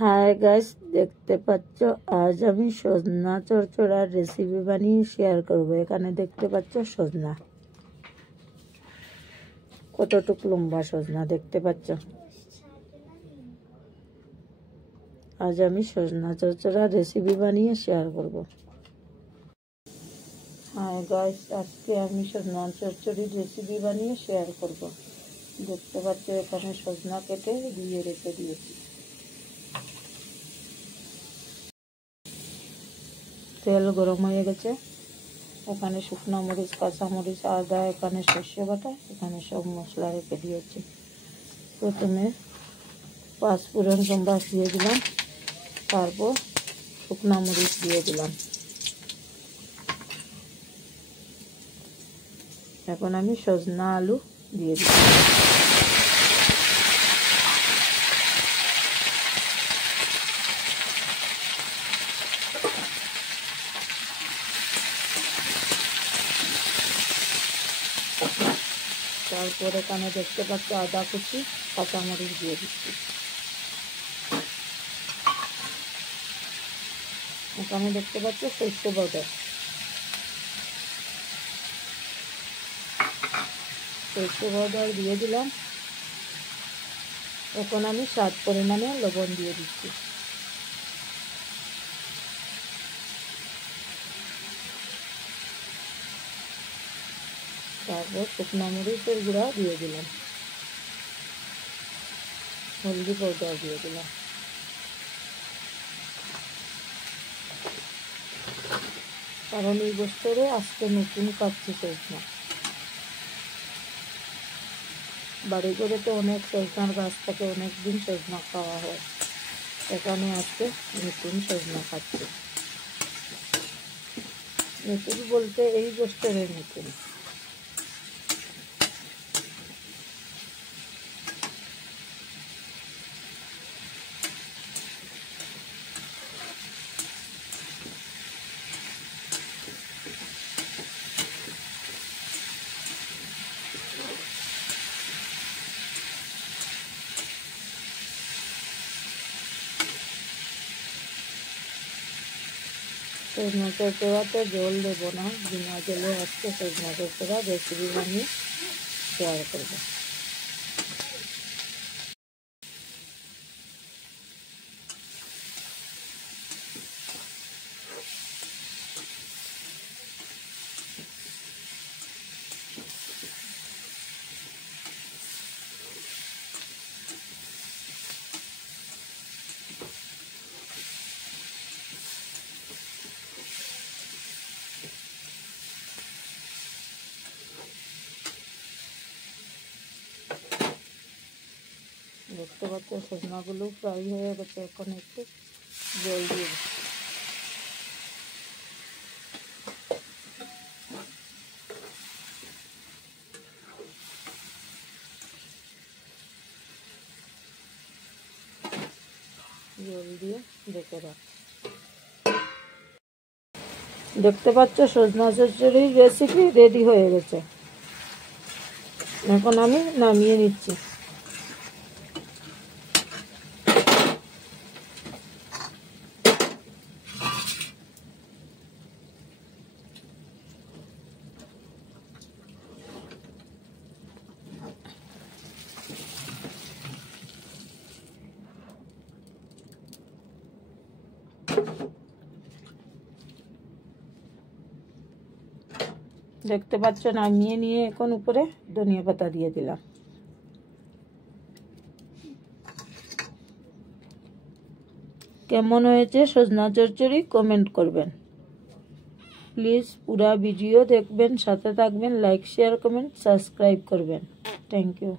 Hi guys, দেখতে পাচ্ছ আজ আমি সজনা চচ্চড়ার রেসিপি বানিয়ে শেয়ার করব। এখানে দেখতে পাচ্ছ সজনা, কতটুকু লম্বা সজনা দেখতে পাচ্ছ। আজ আমি সজনা চচ্চড়ার রেসিপি বানিয়ে শেয়ার করব। হাই গাইস, আজকে আমি সজনা চচ্চড়ির রেসিপি বানিয়ে শেয়ার করব। দেখতে পাচ্ছ এখানে সজনা কেটে ধুয়ে রেখে দিয়েছি। তেল গরম হয়ে গেছে, এখানে শুকনো মরিচ, কাঁচা মরিচ, আদা, এখানে সর্ষে বাটা, এখানে সব মশলা রেখে দিয়েছি। প্রথমে পাঁচফোড়ন সম্বাস দিয়ে দিলাম, তারপর শুকনো মরিচ দিয়ে দিলাম। এখন আমি সজনা আলু দিয়ে দিলাম। তারপর এখানে দেখতে পাচ্ছি আদা কুচি, কাঁচামরিচ দিয়ে দিচ্ছি। এখানে দেখতে পাচ্ছ সর্ষে বাটা, সর্ষে পাউডার দিয়ে দিলাম। এখন আমি স্বাদ পরিমাণে লবণ দিয়ে দিচ্ছি। তারপর শুকনো মরিচের গুঁড়া দিয়ে দিলাম, হলদি পাউডার দিয়ে দিলাম। কারণ এই বছরে আজকে নতুন কাটছি সজনা। বাড়ি করে তো অনেক সজনার গাছ থাকে, অনেকদিন সজনা খাওয়া হয়। এখানে আজকে নতুন সজনা খাচ্ছি। নতুন বলতে এই বছরের নতুন। সজনা চচ্চড়াতে জল দেবো না, বিনা জলে আজকে সজনা চচ্চড়া রেসিপি বানিয়ে শেয়ার করবো। দেখতে পাচ্ছ সজনাগুলো ফ্রাই হয়ে গেছে। এখন একটু জল দিয়ে দিচ্ছি। জল দিয়ে ঢেকে রাখছি। দেখতে পাচ্ছ সজনা চচ্চড়ির রেসিপি রেডি হয়ে গেছে। এখন আমি নামিয়ে নিচ্ছি। দেখতে পাচ্ছ নামিয়ে নিয়ে এখন উপরে ধনিয়া পাতা দিয়ে দিলাম। কেমন হয়েছে সজনা চচ্চড়ি কমেন্ট করবেন। প্লিজ পুরা ভিডিও দেখবেন, সাথে থাকবেন, লাইক, শেয়ার, কমেন্ট, সাবস্ক্রাইব করবেন। Thank you.